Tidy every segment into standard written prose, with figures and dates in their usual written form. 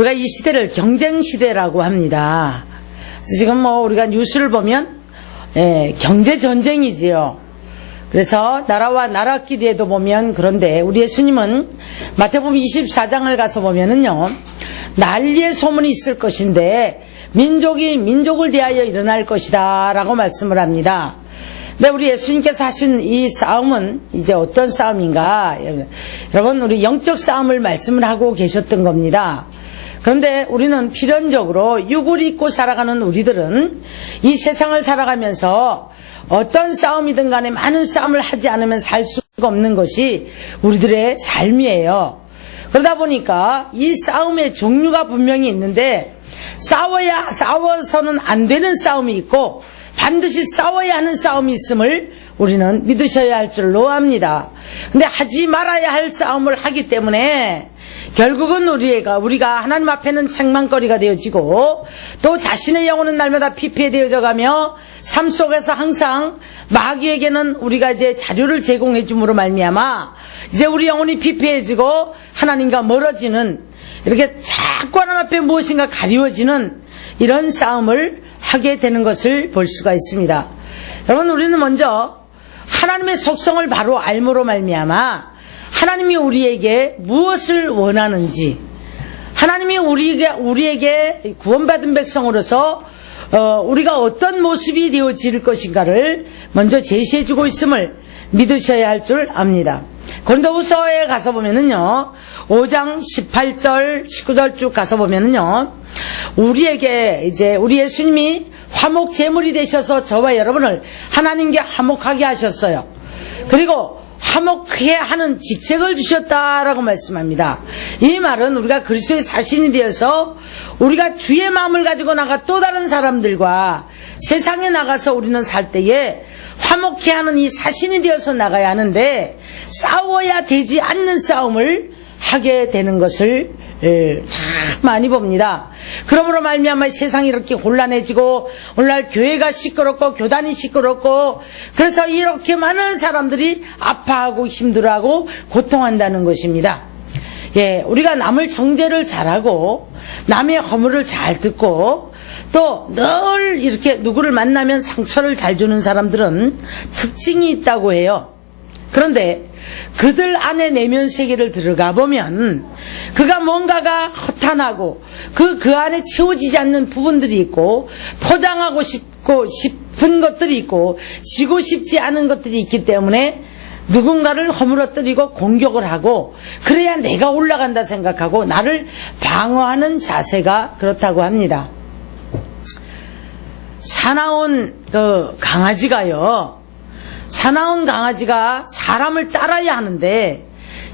우리가 이 시대를 경쟁 시대라고 합니다. 지금 뭐 우리가 뉴스를 보면 경제 전쟁이지요. 그래서 나라와 나라끼리에도 보면 그런데 우리 예수님은 마태복음 24장을 가서 보면은요, 난리의 소문이 있을 것인데 민족이 민족을 대하여 일어날 것이다 라고 말씀을 합니다. 근데 우리 예수님께서 하신 이 싸움은 이제 어떤 싸움인가? 여러분, 우리 영적 싸움을 말씀을 하고 계셨던 겁니다. 그런데 우리는 필연적으로 육을 입고 살아가는 우리들은 이 세상을 살아가면서 어떤 싸움이든 간에 많은 싸움을 하지 않으면 살 수가 없는 것이 우리들의 삶이에요. 그러다 보니까 이 싸움의 종류가 분명히 있는데 싸워서는 안 되는 싸움이 있고 반드시 싸워야 하는 싸움이 있음을 우리는 믿으셔야 할 줄로 압니다. 근데 하지 말아야 할 싸움을 하기 때문에 결국은 우리가 하나님 앞에는 책망거리가 되어지고 또 자신의 영혼은 날마다 피폐되어져 가며 삶 속에서 항상 마귀에게는 우리가 이제 자료를 제공해 줌으로 말미암아 이제 우리 영혼이 피폐해지고 하나님과 멀어지는, 이렇게 자꾸 하나님 앞에 무엇인가 가리워지는 이런 싸움을 하게 되는 것을 볼 수가 있습니다. 여러분, 우리는 먼저 하나님의 속성을 바로 알므로 말미암아 하나님이 우리에게 무엇을 원하는지, 하나님이 우리에게 구원받은 백성으로서 우리가 어떤 모습이 되어질 것인가를 먼저 제시해주고 있음을 믿으셔야 할 줄 압니다. 고린도후서에 가서 보면은요, 5장 18절 19절 쭉 가서 보면은요, 우리에게 이제 우리 예수님이 화목 제물이 되셔서 저와 여러분을 하나님께 화목하게 하셨어요. 그리고 화목해 하는 직책을 주셨다라고 말씀합니다. 이 말은 우리가 그리스도의 사신이 되어서 우리가 주의 마음을 가지고 나가 또 다른 사람들과 세상에 나가서 우리는 살 때에 화목해 하는 이 사신이 되어서 나가야 하는데 싸워야 되지 않는 싸움을 하게 되는 것을 참 많이 봅니다. 그러므로 말미암아 세상이 이렇게 혼란해지고 오늘날 교회가 시끄럽고 교단이 시끄럽고 그래서 이렇게 많은 사람들이 아파하고 힘들어하고 고통한다는 것입니다. 우리가 남을 정죄를 잘하고 남의 허물을 잘 듣고 또 늘 이렇게 누구를 만나면 상처를 잘 주는 사람들은 특징이 있다고 해요. 그런데 그들 안에 내면 세계를 들어가 보면 그가 뭔가가 허탄하고 그 안에 채워지지 않는 부분들이 있고 포장하고 싶은 것들이 있고 지고 싶지 않은 것들이 있기 때문에 누군가를 허물어뜨리고 공격을 하고 그래야 내가 올라간다 생각하고 나를 방어하는 자세가 그렇다고 합니다. 사나운 강아지가 사람을 따라야 하는데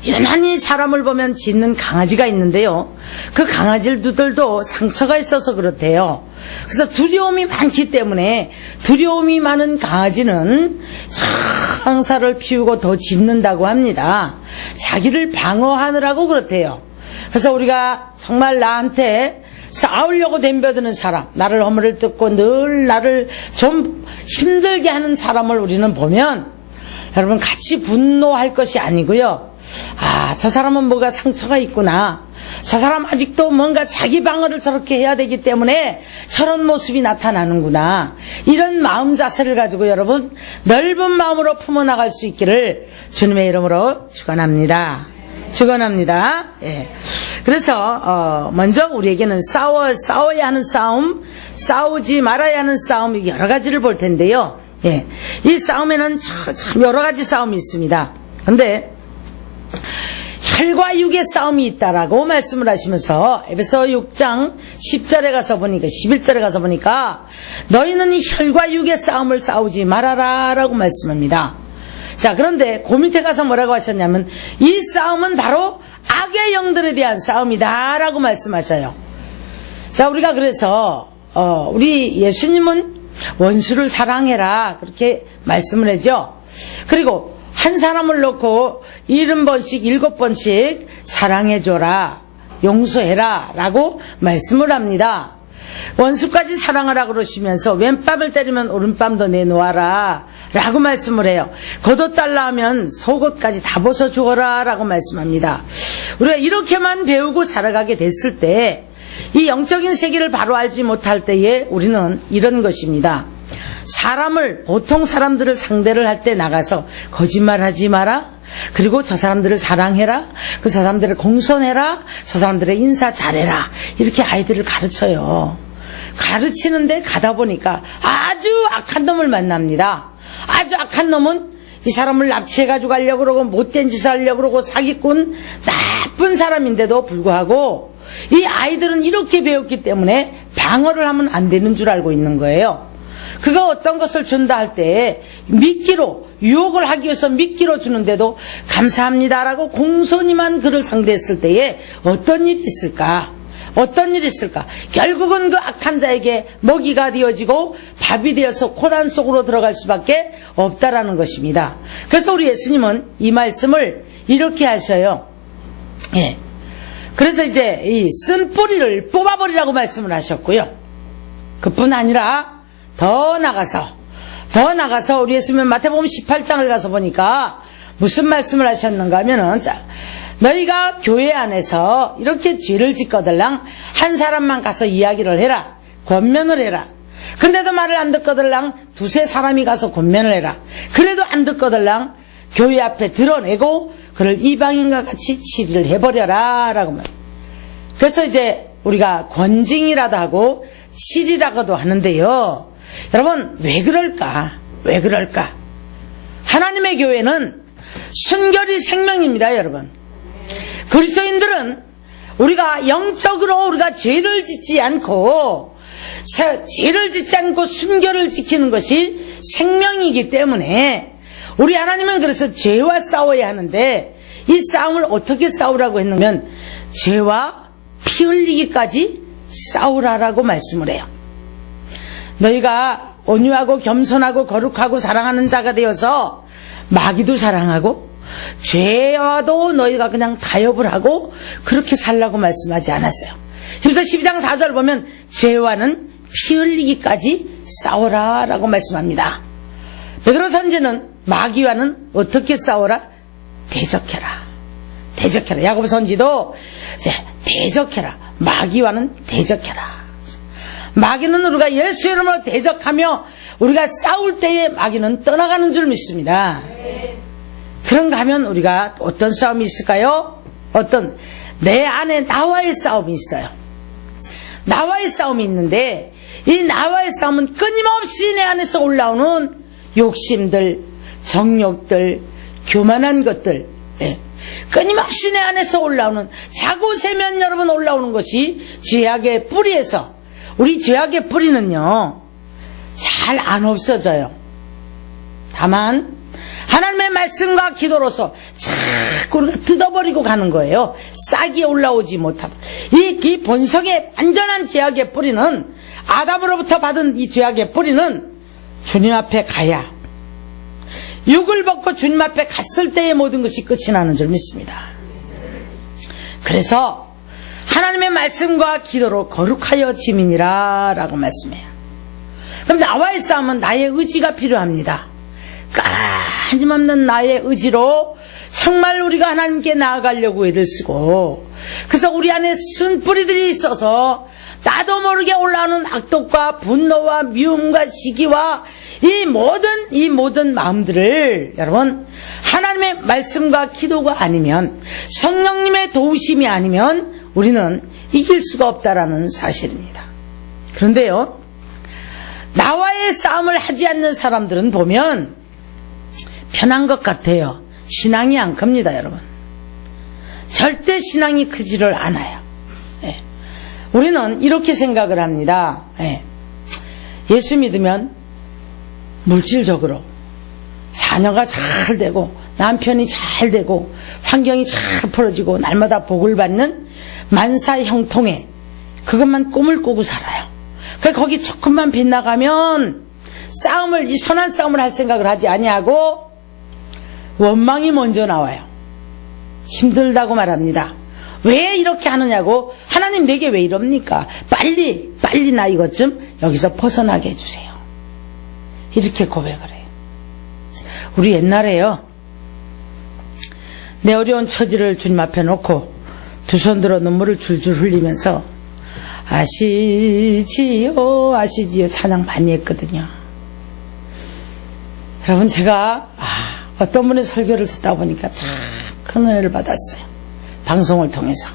유난히 사람을 보면 짖는 강아지가 있는데요, 그 강아지들도 상처가 있어서 그렇대요. 그래서 두려움이 많기 때문에 두려움이 많은 강아지는 창사를 피우고 더 짖는다고 합니다. 자기를 방어하느라고 그렇대요. 그래서 우리가 정말 나한테 싸우려고 덤벼드는 사람, 나를 허물을 뜯고 늘 나를 좀 힘들게 하는 사람을 우리는 보면 여러분 같이 분노할 것이 아니고요, 저 사람은 뭐가 상처가 있구나, 저 사람 아직도 뭔가 자기 방어를 저렇게 해야 되기 때문에 저런 모습이 나타나는구나, 이런 마음 자세를 가지고 여러분 넓은 마음으로 품어나갈 수 있기를 주님의 이름으로 축원합니다. 그래서 먼저 우리에게는 싸워야 하는 싸움, 싸우지 말아야 하는 싸움, 여러 가지를 볼 텐데요. 이 싸움에는 참 여러 가지 싸움이 있습니다. 그런데 혈과 육의 싸움이 있다라고 말씀을 하시면서 에베소 6장 10절에 가서 보니까 11절에 가서 보니까 너희는 이 혈과 육의 싸움을 싸우지 말아라 라고 말씀합니다. 자, 그런데 그 밑에 가서 뭐라고 하셨냐면 이 싸움은 바로 악의 영들에 대한 싸움이다 라고 말씀하셔요. 자, 우리가 그래서 우리 예수님은 원수를 사랑해라 그렇게 말씀을 하죠. 그리고 한 사람을 놓고 70번씩 7번씩 사랑해줘라, 용서해라 라고 말씀을 합니다. 원수까지 사랑하라 그러시면서 왼뺨을 때리면 오른뺨도 내놓아라 라고 말씀을 해요. 겉옷 달라 하면 속옷까지 다 벗어 주어라 라고 말씀합니다. 우리가 이렇게만 배우고 살아가게 됐을 때 이 영적인 세계를 바로 알지 못할 때에 우리는 이런 것입니다. 보통 사람들을 상대를 할 때 나가서 거짓말하지 마라. 그리고 저 사람들을 사랑해라. 저 사람들을 공손해라. 저 사람들의 인사 잘해라. 이렇게 아이들을 가르쳐요. 가르치는데 가다 보니까 아주 악한 놈을 만납니다. 아주 악한 놈은 이 사람을 납치해가지고 가려고 그러고 못된 짓을 하려고 그러고 사기꾼 나쁜 사람인데도 불구하고 이 아이들은 이렇게 배웠기 때문에 방어를 하면 안 되는 줄 알고 있는 거예요. 그가 어떤 것을 준다 할 때 미끼로 유혹을 하기 위해서 미끼로 주는데도 감사합니다라고 공손히만 그를 상대했을 때에 어떤 일이 있을까? 어떤 일이 있을까? 결국은 그 악한 자에게 먹이가 되어지고 밥이 되어서 고난 속으로 들어갈 수밖에 없다라는 것입니다. 그래서 우리 예수님은 이 말씀을 이렇게 하셔요. 예. 그래서 이제 이 쓴 뿌리를 뽑아버리라고 말씀을 하셨고요. 그뿐 아니라 더 나가서 우리 예수님은 마태복음 18장을 가서 보니까 무슨 말씀을 하셨는가 하면은, 자, 너희가 교회 안에서 이렇게 죄를 짓거들랑 한 사람만 가서 이야기를 해라. 권면을 해라. 근데도 말을 안 듣거들랑 두세 사람이 가서 권면을 해라. 그래도 안 듣거들랑 교회 앞에 드러내고 그를 이방인과 같이 치리를 해버려라 라고 말. 그래서 이제 우리가 권징이라도 하고 치리라고도 하는데요. 여러분 왜 그럴까? 하나님의 교회는 순결이 생명입니다. 여러분, 그리스도인들은 우리가 영적으로 우리가 죄를 짓지 않고 순결을 지키는 것이 생명이기 때문에 우리 하나님은 그래서 죄와 싸워야 하는데 이 싸움을 어떻게 싸우라고 했냐면 죄와 피 흘리기까지 싸우라라고 말씀을 해요. 너희가 온유하고 겸손하고 거룩하고 사랑하는 자가 되어서 마귀도 사랑하고 죄와도 너희가 그냥 타협을 하고 그렇게 살라고 말씀하지 않았어요. 그래서 12장 4절 보면 죄와는 피 흘리기까지 싸워라라고 말씀합니다. 베드로 선지는 마귀와는 어떻게 싸워라? 대적해라. 야고보 선지도 대적해라. 마귀와는 대적해라. 마귀는 우리가 예수 이름으로 대적하며 우리가 싸울 때에 마귀는 떠나가는 줄 믿습니다. 그런가 하면 우리가 어떤 싸움이 있을까요? 내 안에 나와의 싸움이 있어요. 나와의 싸움이 있는데 이 나와의 싸움은 끊임없이 내 안에서 올라오는 욕심들, 정욕들, 교만한 것들, 끊임없이 내 안에서 올라오는, 자고 세면 여러분 올라오는 것이 죄악의 뿌리에서, 우리 죄악의 뿌리는요 잘 안 없어져요. 다만 하나님의 말씀과 기도로서 자꾸 우리가 뜯어버리고 가는 거예요. 싹이 올라오지 못하도록. 이 본성의 완전한 죄악의 뿌리는, 아담으로부터 받은 이 죄악의 뿌리는 주님 앞에 가야, 육을 벗고 주님 앞에 갔을 때의 모든 것이 끝이 나는 줄 믿습니다. 그래서 하나님의 말씀과 기도로 거룩하여 지민이라 라고 말씀해요. 그럼 나와의 싸움은 나의 의지가 필요합니다. 끊임없는 나의 의지로 정말 우리가 하나님께 나아가려고 애를 쓰고, 그래서 우리 안에 쓴 뿌리들이 있어서 나도 모르게 올라오는 악독과 분노와 미움과 시기와 이 모든 마음들을 여러분 하나님의 말씀과 기도가 아니면, 성령님의 도우심이 아니면 우리는 이길 수가 없다라는 사실입니다. 그런데요, 나와의 싸움을 하지 않는 사람들은 보면 편한 것 같아요. 신앙이 안 큽니다. 여러분, 절대 신앙이 크지를 않아요. 우리는 이렇게 생각을 합니다. 예수 믿으면 물질적으로 자녀가 잘 되고 남편이 잘 되고 환경이 잘 풀어지고 날마다 복을 받는 만사형통에 그것만 꿈을 꾸고 살아요. 그러니까 거기 조금만 빗나가면 이 선한 싸움을 할 생각을 하지 아니하고 원망이 먼저 나와요. 힘들다고 말합니다. 왜 이렇게 하느냐고, 하나님 내게 왜 이럽니까? 빨리 나 이것 좀 여기서 벗어나게 해주세요. 이렇게 고백을 해요. 우리 옛날에요, 내 어려운 처지를 주님 앞에 놓고 두 손 들어 눈물을 줄줄 흘리면서 아시지요 아시지요 찬양 많이 했거든요. 여러분 제가 어떤 분의 설교를 듣다 보니까 참 큰 은혜를 받았어요. 방송을 통해서.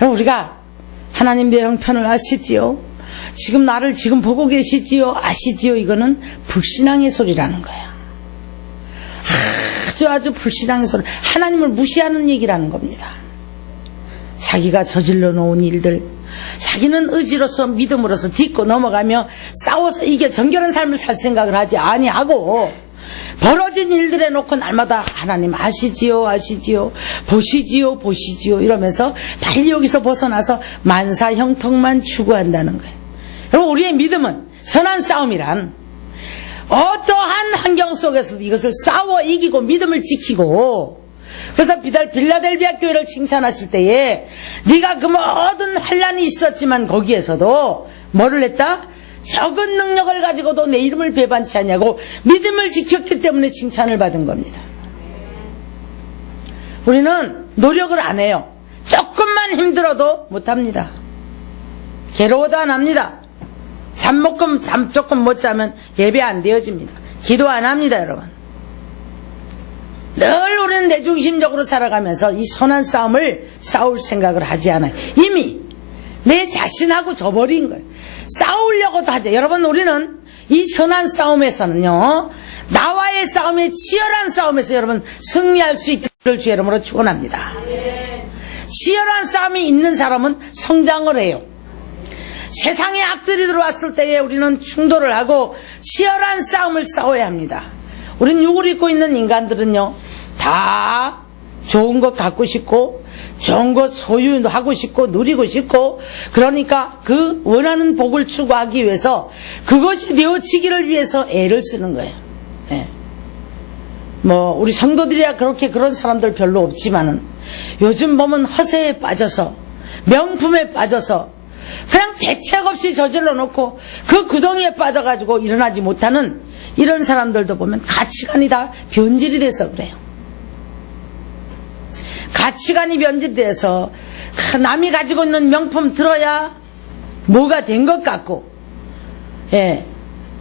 여러분 우리가 하나님 내 형편을 아시지요? 지금 나를 지금 보고 계시지요? 아시지요? 이거는 불신앙의 소리라는 거예요. 아주 불신앙의 소리. 하나님을 무시하는 얘기라는 겁니다. 자기가 저질러 놓은 일들, 자기는 의지로서 믿음으로서 딛고 넘어가며 싸워서 이게 정결한 삶을 살 생각을 하지 아니하고 벌어진 일들에 놓고 날마다 하나님 아시지요 아시지요 보시지요 보시지요 이러면서 빨리 여기서 벗어나서 만사 형통만 추구한다는 거예요. 여러분 우리의 믿음은 선한 싸움이란 어떠한 환경 속에서도 이것을 싸워 이기고 믿음을 지키고, 그래서 빌라델비아 교회를 칭찬하실 때에 네가 그 모든 환란이 있었지만 거기에서도 뭐를 했다? 적은 능력을 가지고도 내 이름을 배반치 않냐고 믿음을 지켰기 때문에 칭찬을 받은 겁니다. 우리는 노력을 안 해요. 조금만 힘들어도 못합니다. 괴로워도 안 합니다. 잠 조금 못 자면 예배 안 되어집니다. 기도 안 합니다, 여러분. 늘 우리는 내중심적으로 살아가면서 이 선한 싸움을 싸울 생각을 하지 않아요. 이미 내 자신하고 져버린 거예요. 싸우려고도 하죠. 여러분 우리는 이 선한 싸움에서는요, 나와의 싸움에 치열한 싸움에서 여러분 승리할 수 있기를 주의 이름으로 축원합니다. 치열한 싸움이 있는 사람은 성장을 해요. 세상의 악들이 들어왔을 때에 우리는 충돌을 하고 치열한 싸움을 싸워야 합니다. 우린 육을 입고 있는 인간들은요, 다 좋은 것 갖고 싶고 좋은 것 소유하고 싶고 누리고 싶고, 그러니까 그 원하는 복을 추구하기 위해서 그것이 되어지기를 위해서 애를 쓰는 거예요. 예. 우리 성도들이야 그렇게 그런 사람들 별로 없지만은 요즘 보면 허세에 빠져서 명품에 빠져서 그냥 대책 없이 저질러 놓고 그 구덩이에 빠져가지고 일어나지 못하는 이런 사람들도 보면 가치관이 다 변질이 돼서 그래요. 가치관이 변질돼서 남이 가지고 있는 명품 들어야 뭐가 된 것 같고, 예,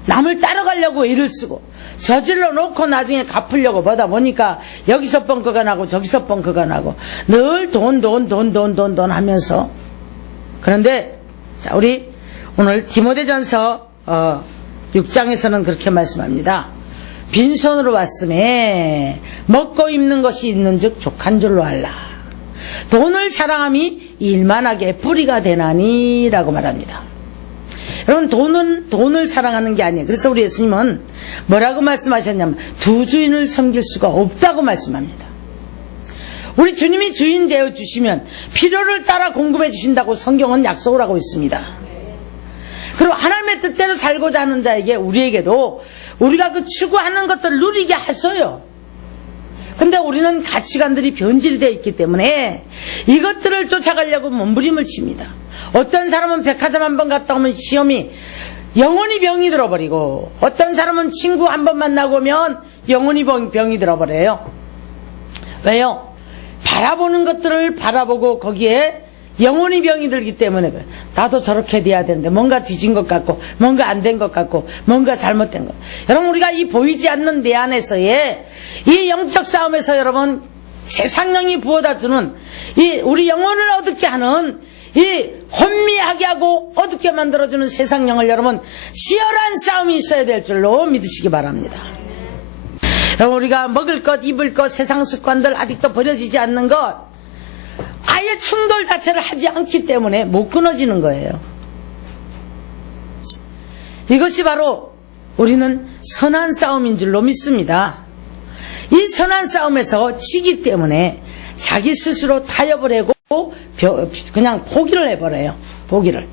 남을 따라가려고 애를 쓰고 저질러 놓고 나중에 갚으려고 보다 보니까 여기서 뻥크가 나고 저기서 뻥크가 나고 늘 돈 하면서. 그런데 자, 우리 오늘 디모데전서 6장에서는 그렇게 말씀합니다. 빈손으로 왔음에 먹고 입는 것이 있는즉 족한 줄로 알라. 돈을 사랑함이 일만하게 뿌리가 되나니 라고 말합니다. 여러분 돈을 사랑하는 게 아니에요. 그래서 우리 예수님은 뭐라고 말씀하셨냐면 두 주인을 섬길 수가 없다고 말씀합니다. 우리 주님이 주인 되어 주시면 필요를 따라 공급해 주신다고 성경은 약속을 하고 있습니다. 그리고 하나님의 뜻대로 살고자 하는 자에게 우리에게도 우리가 그 추구하는 것들을 누리게 하셔요. 근데 우리는 가치관들이 변질이 되어 있기 때문에 이것들을 쫓아가려고 몸부림을 칩니다. 어떤 사람은 백화점 한번 갔다 오면 시험이 영원히 병이 들어버리고, 어떤 사람은 친구 한번 만나고 오면 영원히 병이 들어버려요. 왜요? 바라보는 것들을 바라보고 거기에 영원히 병이 들기 때문에 그래. 나도 저렇게 돼야 되는데 뭔가 뒤진 것 같고 뭔가 안 된 것 같고 뭔가 잘못된 것. 여러분 우리가 이 보이지 않는 내 안에서의 이 영적 싸움에서 여러분 세상령이 부어다 주는 이 우리 영혼을 어둡게 하는 이 혼미하게 하고 어둡게 만들어주는 세상령을 여러분 치열한 싸움이 있어야 될 줄로 믿으시기 바랍니다. 여러분 우리가 먹을 것 입을 것 세상 습관들 아직도 버려지지 않는 것, 아예 충돌 자체를 하지 않기 때문에 못 끊어지는 거예요. 이것이 바로 우리는 선한 싸움인 줄로 믿습니다. 이 선한 싸움에서 지기 때문에 자기 스스로 타협을 하고 그냥 포기를 해버려요. 포기를.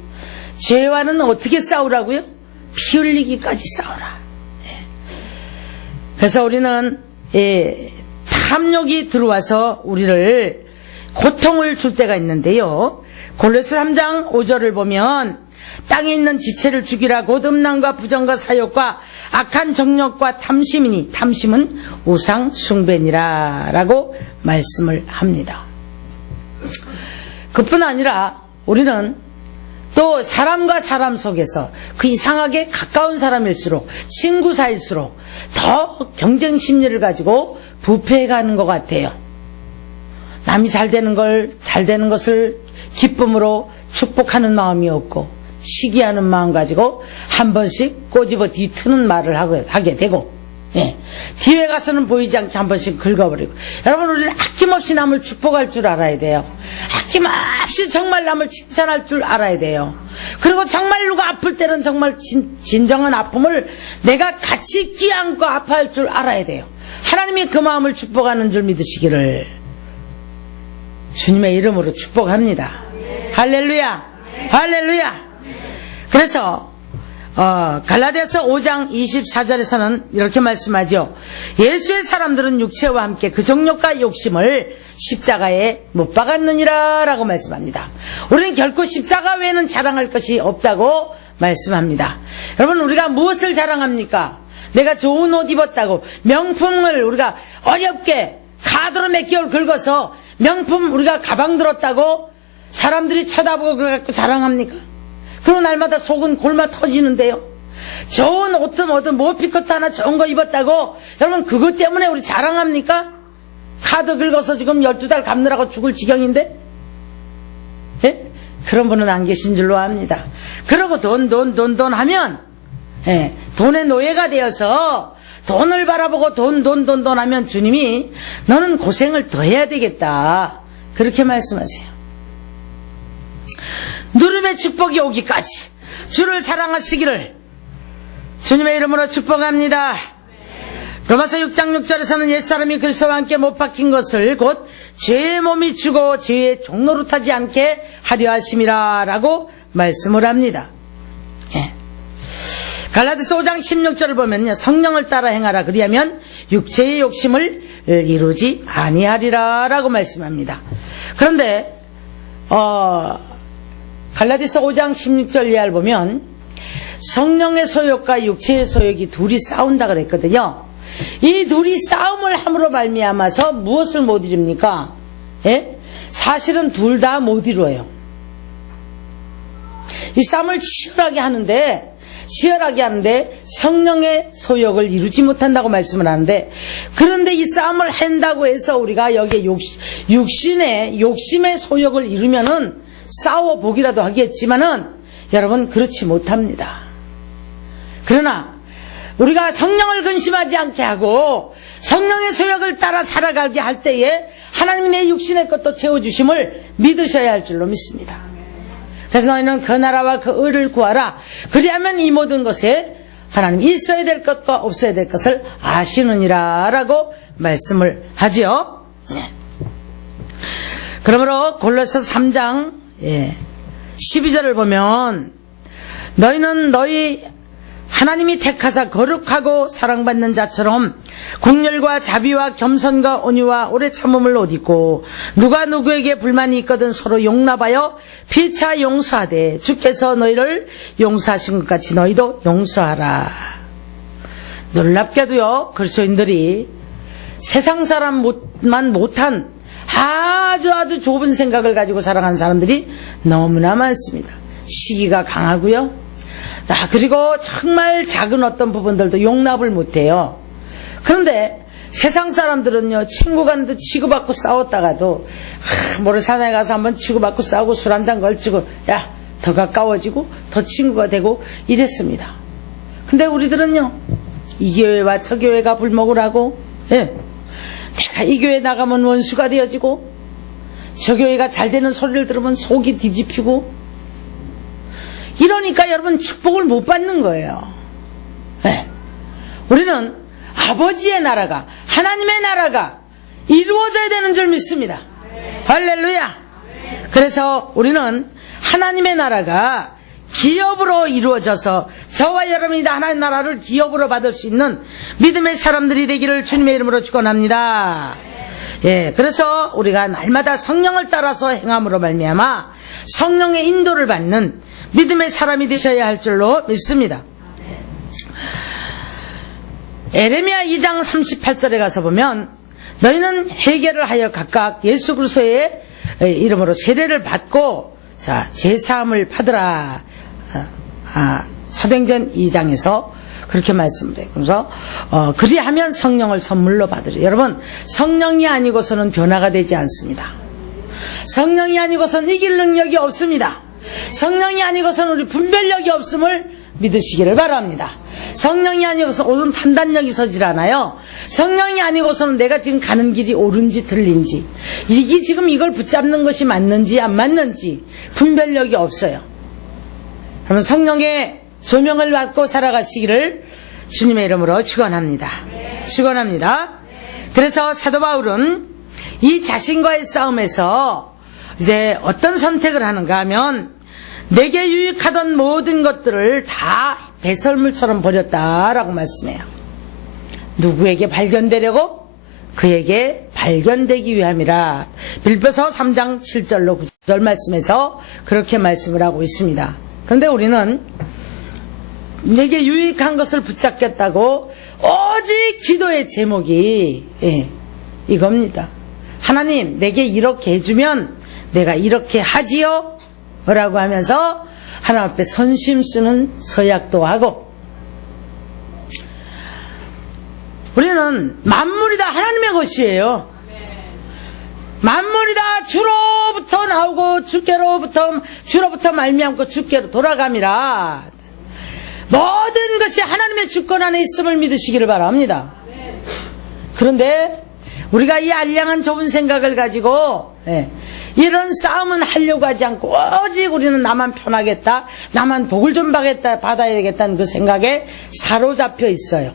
죄와는 어떻게 싸우라고요? 피 흘리기까지 싸우라. 그래서 우리는 탐욕이 들어와서 우리를 고통을 줄 때가 있는데요. 골로새 3장 5절을 보면 땅에 있는 지체를 죽이라 곧 음란과 부정과 사욕과 악한 정욕과 탐심이니 탐심은 우상 숭배니라 라고 말씀을 합니다. 그뿐 아니라 우리는 또 사람과 사람 속에서 그 이상하게 가까운 사람일수록, 친구 사이일수록 더 경쟁 심리를 가지고 부패해가는 것 같아요. 남이 잘 되는 것을 기쁨으로 축복하는 마음이 없고 시기하는 마음 가지고 한 번씩 꼬집어 뒤트는 말을 하게 되고, 예, 뒤에 가서는 보이지 않게 한 번씩 긁어버리고. 여러분, 우리는 아낌없이 남을 축복할 줄 알아야 돼요. 아낌없이 정말 남을 칭찬할 줄 알아야 돼요. 그리고 정말 누가 아플 때는 정말 진정한 아픔을 내가 같이 끼안고 아파할 줄 알아야 돼요. 하나님이 그 마음을 축복하는 줄 믿으시기를 주님의 이름으로 축복합니다. 할렐루야, 할렐루야. 그래서 갈라디아서 5장 24절에서는 이렇게 말씀하죠. 예수의 사람들은 육체와 함께 그 정욕과 욕심을 십자가에 못 박았느니라 라고 말씀합니다. 우리는 결코 십자가 외에는 자랑할 것이 없다고 말씀합니다. 여러분, 우리가 무엇을 자랑합니까? 내가 좋은 옷 입었다고, 명품을 우리가 어렵게 카드로 몇 개월 긁어서 명품 우리가 가방 들었다고 사람들이 쳐다보고 그래갖고 자랑합니까? 그리고 날마다 속은 골마 터지는데요. 좋은 옷도 뭐든 모피코트 하나 좋은 거 입었다고 여러분 그것 때문에 우리 자랑합니까? 카드 긁어서 지금 12달 갚느라고 죽을 지경인데? 예? 그런 분은 안 계신 줄로 압니다. 그러고 돈 하면, 예, 돈의 노예가 되어서 돈을 바라보고 돈 하면 주님이 너는 고생을 더 해야 되겠다, 그렇게 말씀하세요. 누름의 축복이 오기까지 주를 사랑하시기를 주님의 이름으로 축복합니다. 로마서 6장 6절에서는 옛사람이 그리스도와 함께 못 박힌 것을 곧 죄의 몸이 주고 죄의 종로로 타지 않게 하려 하심이라 라고 말씀을 합니다. 예. 갈라디아서 5장 16절을 보면요, 성령을 따라 행하라, 그리하면 육체의 욕심을 이루지 아니하리라 라고 말씀합니다. 그런데 갈라디아서 5장 16절 이하를 보면 성령의 소욕과 육체의 소욕이 둘이 싸운다 그랬거든요. 이 둘이 싸움을 함으로 말미암아서 무엇을 못 이룹니까? 예? 사실은 둘 다 못 이루어요. 이 싸움을 치열하게 하는데 성령의 소욕을 이루지 못한다고 말씀을 하는데, 그런데 이 싸움을 한다고 해서 우리가 여기에 욕심의 소욕을 이루면은 싸워보기라도 하겠지만은 여러분 그렇지 못합니다. 그러나 우리가 성령을 근심하지 않게 하고 성령의 소욕을 따라 살아가게 할 때에 하나님이 내 육신의 것도 채워주심을 믿으셔야 할 줄로 믿습니다. 그래서 너희는 그 나라와 그 의를 구하라, 그리하면 이 모든 것에 하나님 있어야 될 것과 없어야 될 것을 아시느니라 라고 말씀을 하지요. 그러므로 골로새서 3장 12절을 보면 너희는 너희 하나님이 택하사 거룩하고 사랑받는 자처럼 공렬과 자비와 겸손과 온유와 오래 참음을 옷 입고 누가 누구에게 불만이 있거든 서로 용납하여 피차 용서하되 주께서 너희를 용서하신 것 같이 너희도 용서하라. 놀랍게도요, 그리스도인들이 세상 사람만 못한 아주 좁은 생각을 가지고 살아가는 사람들이 너무나 많습니다. 시기가 강하고요. 그리고 정말 작은 어떤 부분들도 용납을 못해요. 그런데 세상 사람들은요, 친구 간도 치고받고 싸웠다가도 모래사장에 가서 한번 치고받고 싸우고 술 한잔 걸치고 더 가까워지고 더 친구가 되고 이랬습니다. 근데 우리들은요, 이 교회와 저 교회가 불목을 하고, 내가 이 교회 나가면 원수가 되어지고 저 교회가 잘 되는 소리를 들으면 속이 뒤집히고, 이러니까 여러분 축복을 못 받는 거예요. 우리는 아버지의 나라가, 하나님의 나라가 이루어져야 되는 줄 믿습니다. 할렐루야. 그래서 우리는 하나님의 나라가 기업으로 이루어져서 저와 여러분이 다 하나님의 나라를 기업으로 받을 수 있는 믿음의 사람들이 되기를 주님의 이름으로 축원합니다. 그래서 우리가 날마다 성령을 따라서 행함으로 말미암아 성령의 인도를 받는 믿음의 사람이 되셔야 할 줄로 믿습니다. 에레미야 2장 38절에 가서 보면 너희는 회개를 하여 각각 예수 그리스도의 이름으로 세례를 받고 자, 제사함을 받으라. 사도행전 2장에서 그렇게 말씀을 해요. 그래서 그리하면 성령을 선물로 받으리. 여러분, 성령이 아니고서는 변화가 되지 않습니다. 성령이 아니고서는 이길 능력이 없습니다. 성령이 아니고서는 우리 분별력이 없음을 믿으시기를 바랍니다. 성령이 아니고서 옳은 판단력이 서질 않아요. 성령이 아니고서는 내가 지금 가는 길이 옳은지 틀린지, 이게 지금 이걸 붙잡는 것이 맞는지 안 맞는지 분별력이 없어요. 그러면 성령의 조명을 받고 살아가시기를 주님의 이름으로 축원합니다. 축원합니다. 그래서 사도 바울은 이 자신과의 싸움에서 이제 어떤 선택을 하는가 하면, 내게 유익하던 모든 것들을 다 배설물처럼 버렸다라고 말씀해요. 누구에게 발견되려고? 그에게 발견되기 위함이라. 빌립보서 3장 7절로 9절 말씀에서 그렇게 말씀을 하고 있습니다. 그런데 우리는 내게 유익한 것을 붙잡겠다고 오직 기도의 제목이 이겁니다. 하나님, 내게 이렇게 해주면 내가 이렇게 하지요? 라고 하면서 하나님 앞에 선심 쓰는 서약도 하고, 우리는 만물이 다 하나님의 것이에요. 만물이 다 주로부터 나오고 주로부터 말미암고 주께로 돌아감이라. 모든 것이 하나님의 주권 안에 있음을 믿으시기를 바랍니다. 그런데 우리가 이 알량한 좁은 생각을 가지고 이런 싸움은 하려고 하지 않고 오직 우리는 나만 편하겠다, 나만 복을 좀 받아야 되겠다는 그 생각에 사로잡혀 있어요.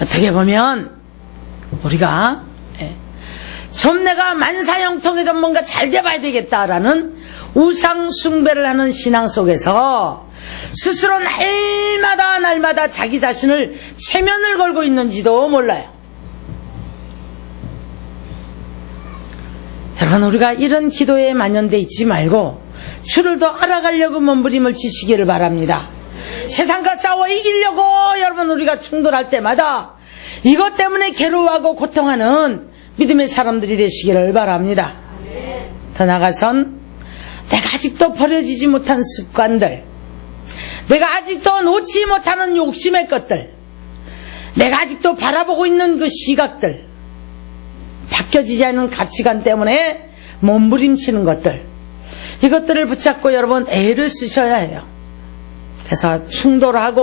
어떻게 보면 우리가 좀 내가 만사형통에 좀 뭔가 잘 돼봐야 되겠다라는 우상 숭배를 하는 신앙 속에서 스스로 날마다 자기 자신을 체면을 걸고 있는지도 몰라요. 여러분, 우리가 이런 기도에 만연돼 있지 말고 주를 더 알아가려고 몸부림을 치시기를 바랍니다. 세상과 싸워 이기려고 여러분 우리가 충돌할 때마다 이것 때문에 괴로워하고 고통하는 믿음의 사람들이 되시기를 바랍니다. 더 나아가선 내가 아직도 버려지지 못한 습관들, 내가 아직도 놓지 못하는 욕심의 것들, 내가 아직도 바라보고 있는 그 시각들, 바뀌어지지 않는 가치관 때문에 몸부림치는 것들, 이것들을 붙잡고 여러분 애를 쓰셔야 해요. 그래서 충돌할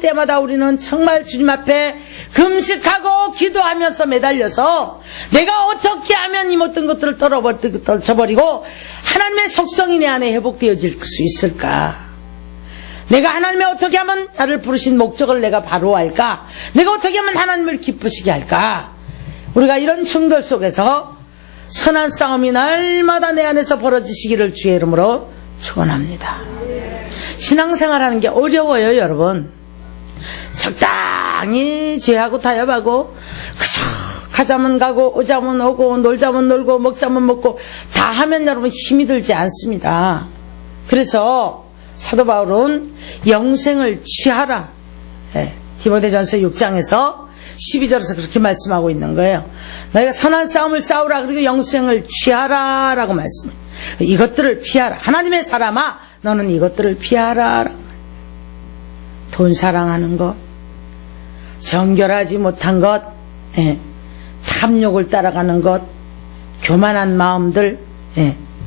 때마다 우리는 정말 주님 앞에 금식하고 기도하면서 매달려서 내가 어떻게 하면 이 모든 것들을 떨쳐버리고 하나님의 속성이 내 안에 회복되어질 수 있을까? 내가 하나님의 어떻게 하면 나를 부르신 목적을 내가 바로 할까? 내가 어떻게 하면 하나님을 기쁘시게 할까? 우리가 이런 충돌 속에서 선한 싸움이 날마다 내 안에서 벌어지시기를 주의 이름으로 축원합니다. 신앙생활하는 게 어려워요, 여러분. 적당히 죄하고 타협하고 그저 가자면 가고 오자면 오고 놀자면 놀고 먹자면 먹고 다 하면 여러분 힘이 들지 않습니다. 그래서 사도 바울은 영생을 취하라. 디모데전서 6장에서 12절에서 그렇게 말씀하고 있는 거예요. 너희가 선한 싸움을 싸우라, 그리고 영생을 취하라 라고 말씀해요. 이것들을 피하라. 하나님의 사람아, 너는 이것들을 피하라. 돈 사랑하는 것, 정결하지 못한 것, 탐욕을 따라가는 것, 교만한 마음들,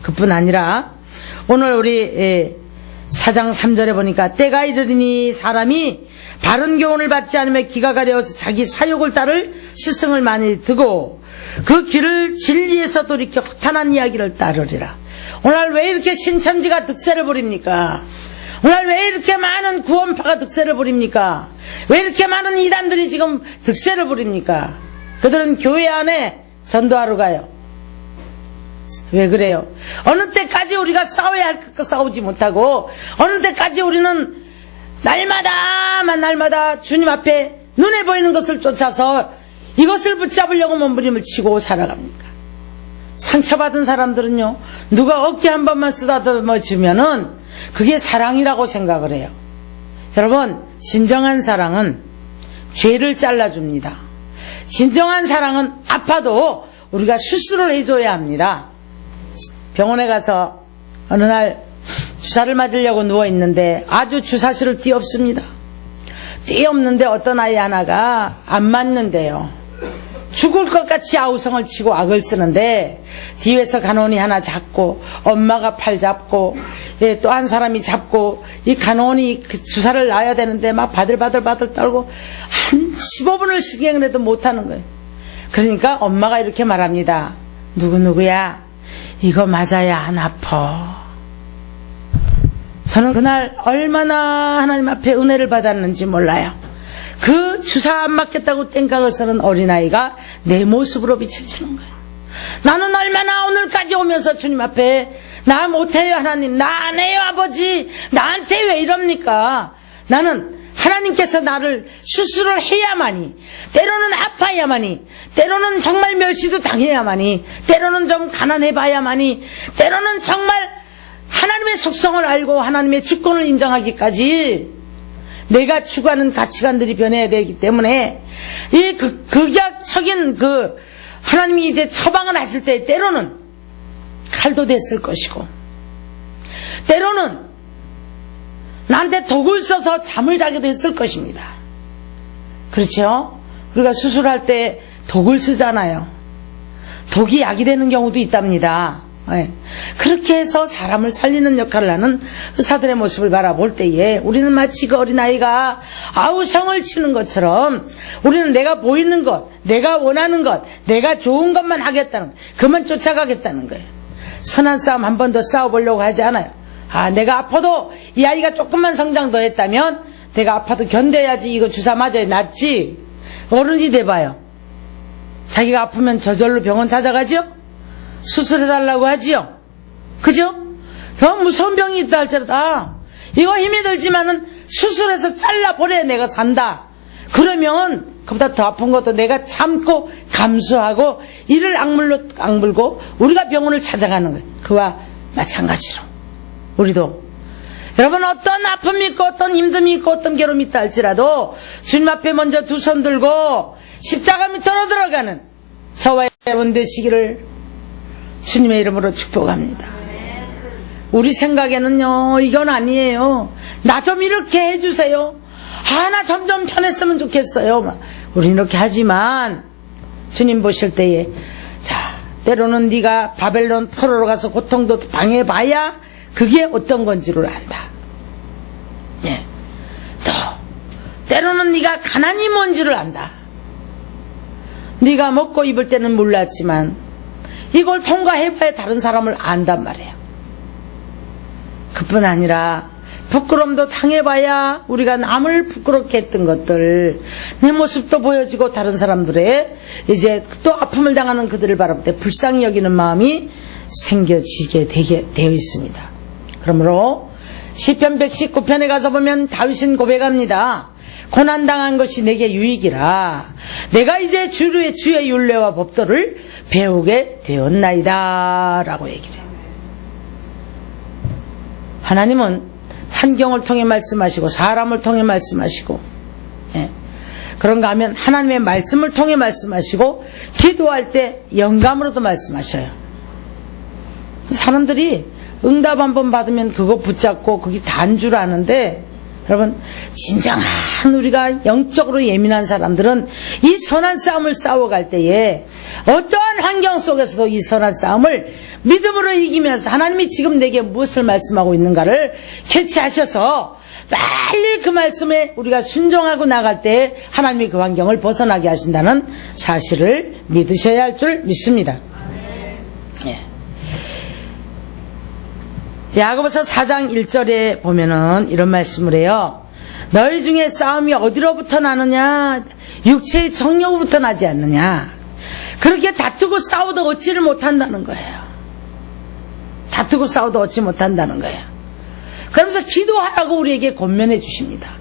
그뿐 아니라 오늘 우리 4장 3절에 보니까 때가 이르리니 사람이 바른 교훈을 받지 않으며 기가 가려워서 자기 사욕을 따를 스승을 많이 두고 그 길을 진리에서 돌이켜 허탄한 이야기를 따르리라. 오늘 왜 이렇게 신천지가 득세를 부립니까? 오늘 왜 이렇게 많은 구원파가 득세를 부립니까? 왜 이렇게 많은 이단들이 지금 득세를 부립니까? 그들은 교회 안에 전도하러 가요. 왜 그래요? 어느 때까지 우리가 싸워야 할 것 싸우지 못하고 어느 때까지 우리는 날마다 주님 앞에 눈에 보이는 것을 쫓아서 이것을 붙잡으려고 몸부림을 치고 살아갑니까? 상처받은 사람들은요, 누가 어깨 한 번만 쓰다듬어 주면은 그게 사랑이라고 생각을 해요. 여러분, 진정한 사랑은 죄를 잘라줍니다. 진정한 사랑은 아파도 우리가 수술을 해줘야 합니다. 병원에 가서 어느 날 주사를 맞으려고 누워있는데 아주 주사실을 뛰었습니다. 뛰었는데 어떤 아이 하나가 안 맞는데요. 죽을 것 같이 아우성을 치고 악을 쓰는데 뒤에서 간호원이 하나 잡고 엄마가 팔 잡고 또 한 사람이 잡고 이 간호원이 그 주사를 놔야 되는데 막 바들바들 떨고 한 15분을 시행을 해도 못하는 거예요. 그러니까 엄마가 이렇게 말합니다. 누구야 이거 맞아야 안 아파. 저는 그날 얼마나 하나님 앞에 은혜를 받았는지 몰라요. 그 주사 안 맞겠다고 땡깡을 쓰는 어린아이가 내 모습으로 비춰지는 거예요. 나는 얼마나 오늘까지 오면서 주님 앞에 나 못해요 하나님, 나 안 해요 아버지, 나한테 왜 이럽니까? 나는 하나님께서 나를 수술을 해야만이, 때로는 아파야만이, 때로는 정말 멸시도 당해야만이, 때로는 좀 가난해봐야만이, 때로는 정말 하나님의 속성을 알고 하나님의 주권을 인정하기까지 내가 추구하는 가치관들이 변해야 되기 때문에 이 극약적인 하나님이 이제 처방을 하실 때 때로는 칼도 됐을 것이고 때로는 나한테 독을 써서 잠을 자기도 했을 것입니다. 그렇죠? 우리가 수술할 때 독을 쓰잖아요. 독이 약이 되는 경우도 있답니다. 그렇게 해서 사람을 살리는 역할을 하는 의사들의 모습을 바라볼 때에 우리는 마치 그 어린아이가 아우성을 치는 것처럼 우리는 내가 보이는 것, 내가 원하는 것, 내가 좋은 것만 하겠다는 것, 그만 쫓아가겠다는 거예요. 선한 싸움 한 번 더 싸워보려고 하지 않아요. 내가 아파도 이 아이가 조금만 성장 더 했다면 내가 아파도 견뎌야지, 이거 주사 맞아야 낫지. 어른이 돼봐요. 자기가 아프면 저절로 병원 찾아가죠? 수술해달라고 하지요. 그죠? 더 무서운 병이 있다 할지라도 이거 힘이 들지만은 수술해서 잘라버려야 내가 산다. 그러면 그보다 더 아픈 것도 내가 참고 감수하고 이를 악물고 우리가 병원을 찾아가는 거예요. 그와 마찬가지로 우리도 여러분 어떤 아픔이 있고 어떤 힘듦이 있고 어떤 괴로움이 있다 할지라도 주님 앞에 먼저 두 손 들고 십자가 밑으로 들어가는 저와 여러분 되시기를 주님의 이름으로 축복합니다. 우리 생각에는요 이건 아니에요. 나 좀 이렇게 해주세요. 나 점점 편했으면 좋겠어요. 우리는 이렇게 하지만 주님 보실 때에 때로는 네가 바벨론 포로로 가서 고통도 당해봐야 그게 어떤 건지를 안다. 또 때로는 네가 가난이 뭔지를 안다. 네가 먹고 입을 때는 몰랐지만 이걸 통과해봐야 다른 사람을 안단 말이에요. 그뿐 아니라 부끄럼도 당해봐야 우리가 남을 부끄럽게 했던 것들, 내 모습도 보여지고 다른 사람들의 이제 또 아픔을 당하는 그들을 바라볼 때 불쌍히 여기는 마음이 생겨지게 되어 있습니다. 그러므로 시편 119편에 가서 보면 다윗은 고백합니다. 고난당한 것이 내게 유익이라 내가 이제 주의 율례와 법도를 배우게 되었나이다 라고 얘기를 해요. 하나님은 환경을 통해 말씀하시고 사람을 통해 말씀하시고 그런가 하면 하나님의 말씀을 통해 말씀하시고 기도할 때 영감으로도 말씀하셔요. 사람들이 응답 한번 받으면 그거 붙잡고 그게 다인 줄 아는데 여러분 진정한 우리가 영적으로 예민한 사람들은 이 선한 싸움을 싸워갈 때에 어떠한 환경 속에서도 이 선한 싸움을 믿음으로 이기면서 하나님이 지금 내게 무엇을 말씀하고 있는가를 캐치하셔서 빨리 그 말씀에 우리가 순종하고 나갈 때 하나님이 그 환경을 벗어나게 하신다는 사실을 믿으셔야 할 줄 믿습니다. 야고보서 4장 1절에 보면은 이런 말씀을 해요. 너희 중에 싸움이 어디로부터 나느냐? 육체의 정욕으로부터 나지 않느냐? 그렇게 다투고 싸워도 얻지를 못한다는 거예요. 다투고 싸워도 얻지 못한다는 거예요. 그러면서 기도하라고 우리에게 권면해 주십니다.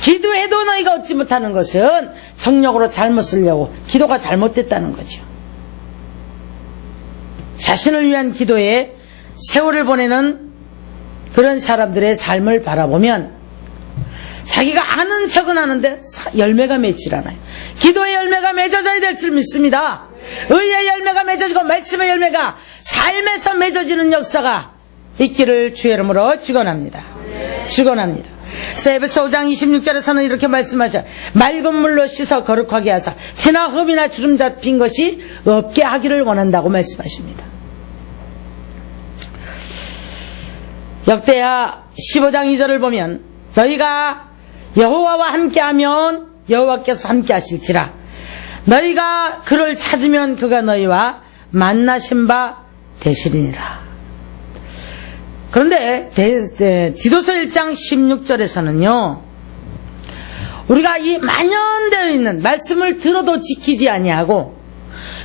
기도해도 너희가 얻지 못하는 것은 정욕으로 잘못 쓰려고 기도가 잘못됐다는 거죠. 자신을 위한 기도에 세월을 보내는 그런 사람들의 삶을 바라보면 자기가 아는 척은 하는데 열매가 맺질 않아요. 기도의 열매가 맺어져야 될 줄 믿습니다. 의의 열매가 맺어지고 말씀의 열매가 삶에서 맺어지는 역사가 있기를 주의 이름으로 축원합니다. 축원합니다. 에베소 5장 26절에서는 이렇게 말씀하셔. 맑은 물로 씻어 거룩하게 하사 티나 흠이나 주름 잡힌 것이 없게 하기를 원한다고 말씀하십니다. 역대하 15장 2절을 보면 너희가 여호와와 함께하면 여호와께서 함께하실지라 너희가 그를 찾으면 그가 너희와 만나신 바 되시리니라. 그런데 디도서 1장 16절에서는요 우리가 이 만연되어 있는 말씀을 들어도 지키지 아니하고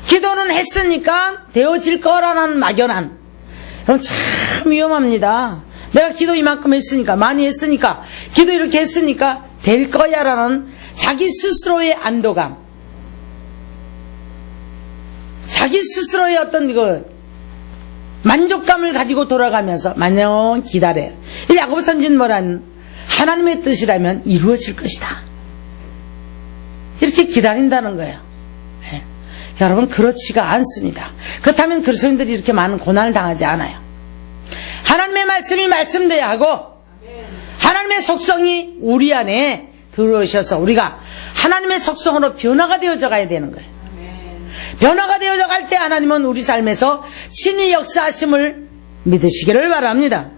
기도는 했으니까 되어질 거라는 막연한, 그럼 참 위험합니다. 내가 기도 이만큼 했으니까, 많이 했으니까, 기도 이렇게 했으니까 될 거야 라는 자기 스스로의 안도감, 자기 스스로의 어떤 만족감을 가지고 돌아가면서 마냥 기다려요. 야고보 선지는 뭐라는, 하나님의 뜻이라면 이루어질 것이다, 이렇게 기다린다는 거예요. 네. 여러분, 그렇지가 않습니다. 그렇다면 그리스도인들이 이렇게 많은 고난을 당하지 않아요. 하나님의 말씀이 말씀돼야 하고 하나님의 속성이 우리 안에 들어오셔서 우리가 하나님의 속성으로 변화가 되어져 가야 되는 거예요. 변화가 되어져 갈 때 하나님은 우리 삶에서 친히 역사하심을 믿으시기를 바랍니다.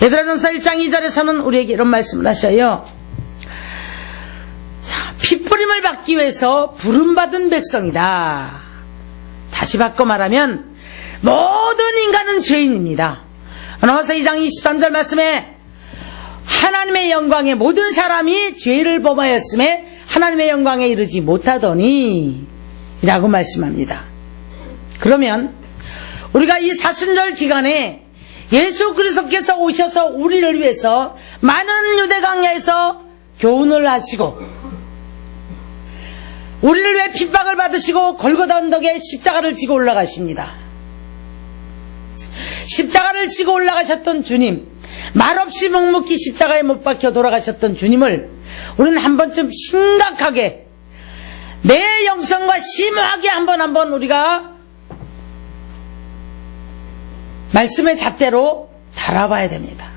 베드로전서 1장 2절에서는 우리에게 이런 말씀을 하셔요. 자, 핏부림을 받기 위해서 부름받은 백성이다. 다시 바꿔 말하면 모든 인간은 죄인입니다. 로마서 2장 23절 말씀에 하나님의 영광에 모든 사람이 죄를 범하였음에 하나님의 영광에 이르지 못하더니 라고 말씀합니다. 그러면 우리가 이 사순절 기간에 예수 그리스도께서 오셔서 우리를 위해서 많은 유대 광야에서 교훈을 하시고 우리를 위해 핍박을 받으시고 골고다 언덕에 십자가를 지고 올라가십니다. 십자가를 지고 올라가셨던 주님, 말없이 묵묵히 십자가에 못 박혀 돌아가셨던 주님을 우리는 한 번쯤 심각하게 내 영성과 심하게 한번 우리가 말씀의 잣대로 달아봐야 됩니다.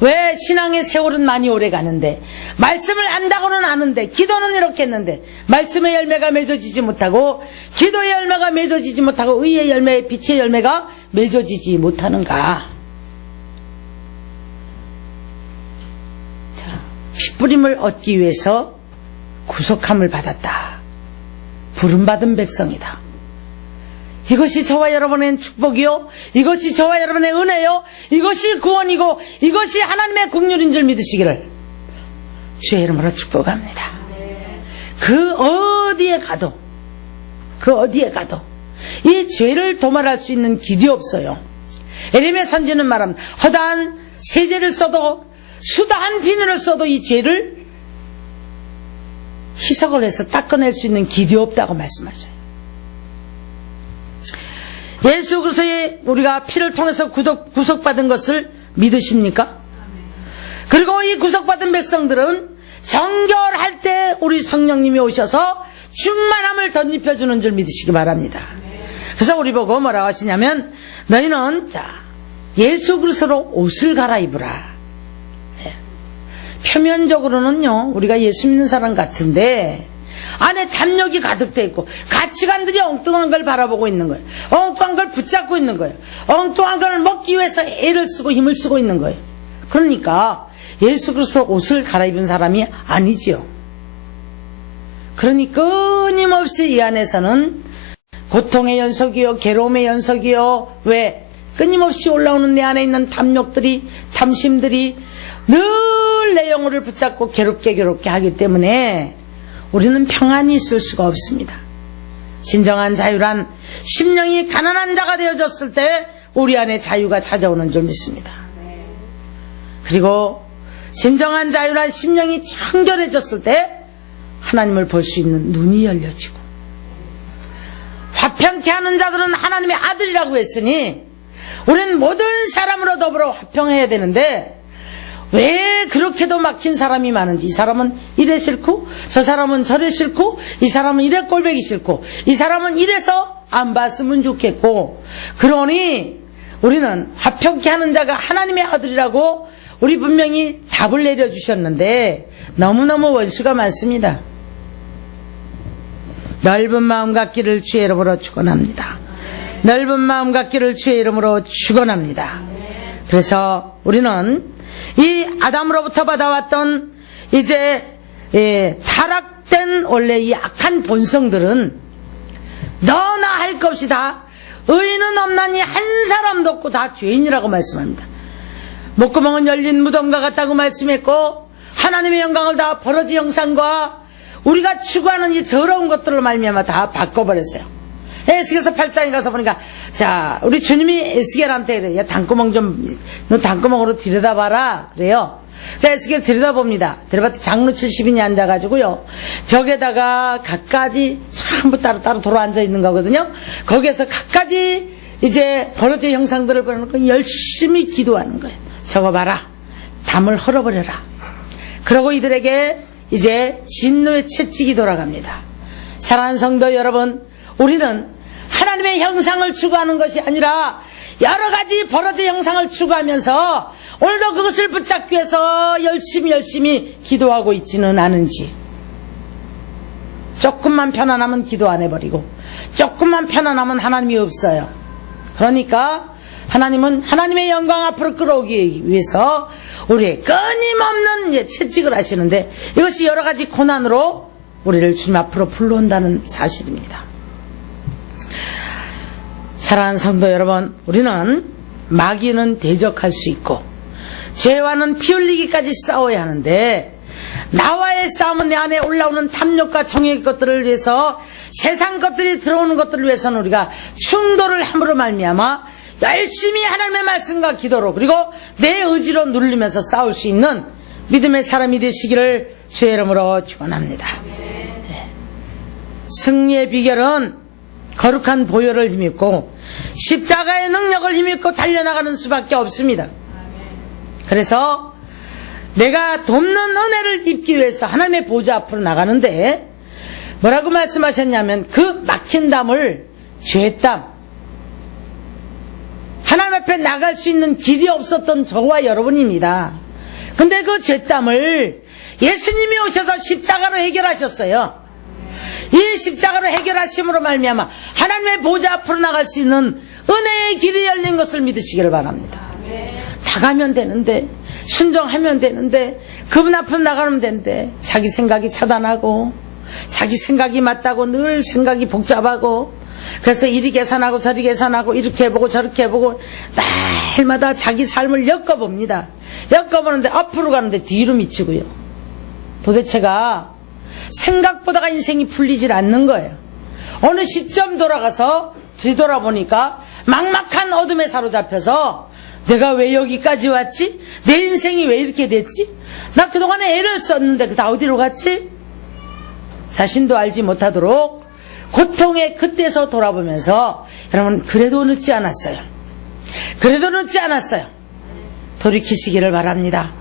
왜 신앙의 세월은 많이 오래 가는데, 말씀을 안다고는 아는데, 기도는 이렇게 했는데 말씀의 열매가 맺어지지 못하고, 기도의 열매가 맺어지지 못하고, 의의 열매, 빛의 열매가 맺어지지 못하는가? 자, 핏부림을 얻기 위해서 구속함을 받았다. 부름받은 백성이다. 이것이 저와 여러분의 축복이요, 이것이 저와 여러분의 은혜요, 이것이 구원이고 이것이 하나님의 긍휼인 줄 믿으시기를 주의 이름으로 축복합니다. 그 어디에 가도 이 죄를 도말할 수 있는 길이 없어요. 에레미야 선지는 말합니다. 허다한 세제를 써도, 수다한 비늘을 써도 이 죄를 희석을 해서 닦아낼 수 있는 길이 없다고 말씀하셔요. 예수 그리스도의 우리가 피를 통해서 구속받은 것을 믿으십니까? 그리고 이 구속받은 백성들은 정결할 때 우리 성령님이 오셔서 충만함을 덧입혀주는 줄 믿으시기 바랍니다. 그래서 우리 보고 뭐라고 하시냐면, 너희는 예수 그리스도로 옷을 갈아입으라. 표면적으로는요 우리가 예수 믿는 사람 같은데 안에 탐욕이 가득 돼 있고 가치관들이 엉뚱한 걸 바라보고 있는 거예요. 엉뚱한 걸 붙잡고 있는 거예요. 엉뚱한 걸 먹기 위해서 애를 쓰고 힘을 쓰고 있는 거예요. 그러니까 예수 그리스도 옷을 갈아입은 사람이 아니죠. 그러니 끊임없이 이 안에서는 고통의 연속이요, 괴로움의 연속이요, 왜 끊임없이 올라오는 내 안에 있는 탐욕들이, 탐심들이 늘 내 영혼을 붙잡고 괴롭게 하기 때문에 우리는 평안히 있을 수가 없습니다. 진정한 자유란 심령이 가난한 자가 되어졌을 때 우리 안에 자유가 찾아오는 줄 믿습니다. 그리고 진정한 자유란 심령이 청결해졌을 때 하나님을 볼 수 있는 눈이 열려지고, 화평케 하는 자들은 하나님의 아들이라고 했으니 우리는 모든 사람으로 더불어 화평해야 되는데, 왜 그렇게도 막힌 사람이 많은지, 이 사람은 이래 싫고 저 사람은 저래 싫고 이 사람은 이래 꼴보기 싫고 이 사람은 이래서 안 봤으면 좋겠고, 그러니 우리는 화평케 하는 자가 하나님의 아들이라고 우리 분명히 답을 내려주셨는데 너무너무 원수가 많습니다. 넓은 마음 갖기를 주의 이름으로 축원합니다. 넓은 마음 갖기를 주의 이름으로 축원합니다. 그래서 우리는 이 아담으로부터 받아왔던 이제 타락된 원래 이 악한 본성들은 너나 할 것 없이 다 의인은 없나니 한 사람도 없고 다 죄인이라고 말씀합니다. 목구멍은 열린 무덤과 같다고 말씀했고, 하나님의 영광을 다 버러지 형상과 우리가 추구하는 이 더러운 것들을 말미암아 다 바꿔버렸어요. 에스겔서 8장에 가서 보니까, 자, 우리 주님이 에스겔한테 그래요. 야, 너 단구멍으로 들여다봐라. 그래요. 그래서 에스겔 들여다봅니다. 들여다봤더니 장로 70인이 앉아가지고요, 벽에다가 갖가지 전부 따로 돌아앉아 있는 거거든요. 거기에서 갖가지 이제 버러지 형상들을 보내놓고 열심히 기도하는 거예요. 저거 봐라. 담을 헐어버려라. 그러고 이들에게 이제 진노의 채찍이 돌아갑니다. 사랑하는 성도 여러분, 우리는 하나님의 형상을 추구하는 것이 아니라 여러 가지 버러지 형상을 추구하면서 오늘도 그것을 붙잡기 위해서 열심히 기도하고 있지는 않은지, 조금만 편안하면 기도 안 해버리고 조금만 편안하면 하나님이 없어요. 그러니까 하나님은 하나님의 영광 앞으로 끌어오기 위해서 우리의 끊임없는 채찍을 하시는데, 이것이 여러 가지 고난으로 우리를 주님 앞으로 불러온다는 사실입니다. 사랑하는 성도 여러분, 우리는 마귀는 대적할 수 있고 죄와는 피 흘리기까지 싸워야 하는데, 나와의 싸움은 내 안에 올라오는 탐욕과 정욕의 것들을 위해서, 세상 것들이 들어오는 것들을 위해서는 우리가 충돌을 함으로 말미암아 열심히 하나님의 말씀과 기도로, 그리고 내 의지로 누르면서 싸울 수 있는 믿음의 사람이 되시기를 주의 이름으로 축원합니다. 승리의 비결은 거룩한 보혈을 힘입고 십자가의 능력을 힘입고 달려나가는 수밖에 없습니다. 그래서 내가 돕는 은혜를 입기 위해서 하나님의 보좌 앞으로 나가는데, 뭐라고 말씀하셨냐면 그 막힌 담을 죄담, 하나님 앞에 나갈 수 있는 길이 없었던 저와 여러분입니다. 근데 그 죄담을 예수님이 오셔서 십자가로 해결하셨어요. 이 십자가로 해결하심으로 말미암아 하나님의 보좌 앞으로 나갈 수 있는 은혜의 길이 열린 것을 믿으시기를 바랍니다. 나가면 되는데, 순종하면 되는데, 그분 앞으로 나가면 되는데 자기 생각이 차단하고 자기 생각이 맞다고 늘 생각이 복잡하고, 그래서 이리 계산하고 저리 계산하고 이렇게 해보고 저렇게 해보고 날마다 자기 삶을 엮어봅니다. 엮어보는데 앞으로 가는데 뒤로 미치고요. 도대체가 생각보다가 인생이 풀리질 않는 거예요. 어느 시점 돌아가서 뒤돌아보니까 막막한 어둠에 사로잡혀서 내가 왜 여기까지 왔지? 내 인생이 왜 이렇게 됐지? 나 그동안에 애를 썼는데 그 다 어디로 갔지? 자신도 알지 못하도록 고통의 끝에서 돌아보면서, 여러분, 그래도 늦지 않았어요. 그래도 늦지 않았어요. 돌이키시기를 바랍니다.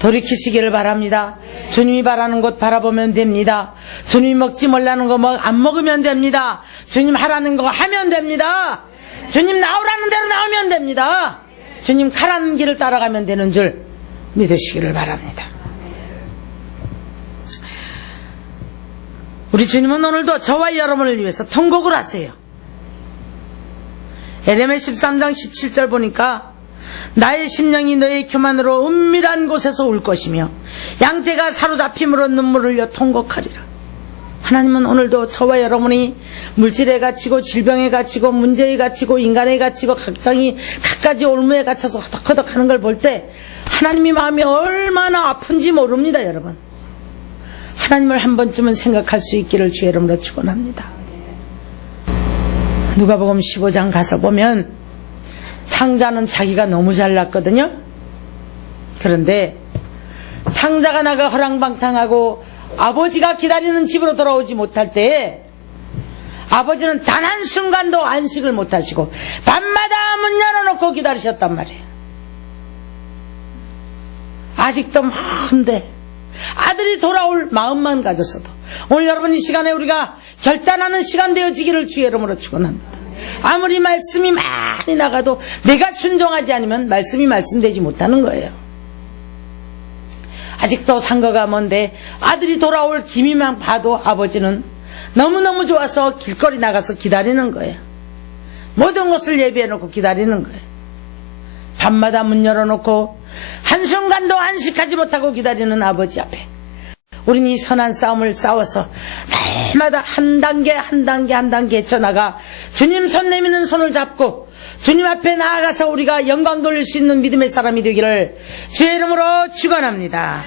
돌이키시기를 바랍니다. 주님이 바라는 것 바라보면 됩니다. 주님이 먹지 말라는 거 안 먹으면 됩니다. 주님 하라는 거 하면 됩니다. 주님 나오라는 대로 나오면 됩니다. 주님 가라는 길을 따라가면 되는 줄 믿으시기를 바랍니다. 우리 주님은 오늘도 저와 여러분을 위해서 통곡을 하세요. 에레미야 13장 17절 보니까 나의 심령이 너의 교만으로 은밀한 곳에서 울 것이며 양떼가 사로잡힘으로 눈물을 흘려 통곡하리라. 하나님은 오늘도 저와 여러분이 물질에 갇히고 질병에 갇히고 문제에 갇히고 인간에 갇히고 각가지 올무에 갇혀서 허덕허덕 하는 걸 볼 때 하나님이 마음이 얼마나 아픈지 모릅니다. 여러분, 하나님을 한 번쯤은 생각할 수 있기를 주의 이름으로 축원합니다. 누가복음 15장 가서 보면 탕자는 자기가 너무 잘났거든요. 그런데 탕자가 나가 허랑방탕하고 아버지가 기다리는 집으로 돌아오지 못할 때 아버지는 단 한순간도 안식을 못하시고 밤마다 문 열어놓고 기다리셨단 말이에요. 아직도 먼데 아들이 돌아올 마음만 가졌어도 오늘 여러분 이 시간에 우리가 결단하는 시간 되어지기를 주의 이름으로 축원합니다. 아무리 말씀이 많이 나가도 내가 순종하지 않으면 말씀이 말씀되지 못하는 거예요. 아직도 상거가 먼데 아들이 돌아올 기미만 봐도 아버지는 너무너무 좋아서 길거리 나가서 기다리는 거예요. 모든 것을 예비해놓고 기다리는 거예요. 밤마다 문 열어놓고 한순간도 안식하지 못하고 기다리는 아버지 앞에 우린 이 선한 싸움을 싸워서 날마다 한 단계 한 단계 한 단계 헤쳐나가 주님 손 내미는 손을 잡고 주님 앞에 나아가서 우리가 영광 돌릴 수 있는 믿음의 사람이 되기를 주의 이름으로 축원합니다.